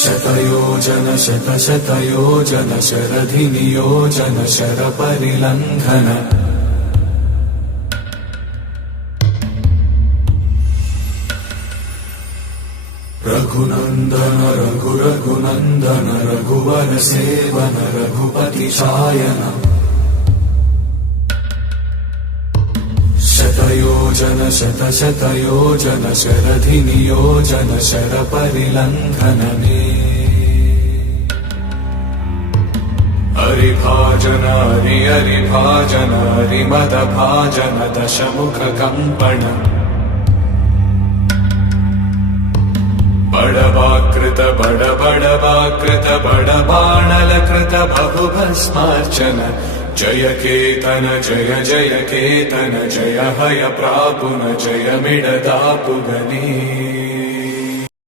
शतयोजन शतशतयोजन शरधिनियोजन शरपरिलङ्घन रघुनन्दन रघुरघुनन्दन रघुवर सेवन रघुपति शायन शतयोजन शतशतयोजन शरधिनियोजन शरपरिलङ्घनने हरिभाजन हरिभाजन हरिमदभाजन दशमुखकम्पण बडवाकृत बडबडवाकृत बडबाणलकृत बहुभस्मार्चन जय केतन जय जय केतन जय हय प्रापुन जय मिडदापुगने।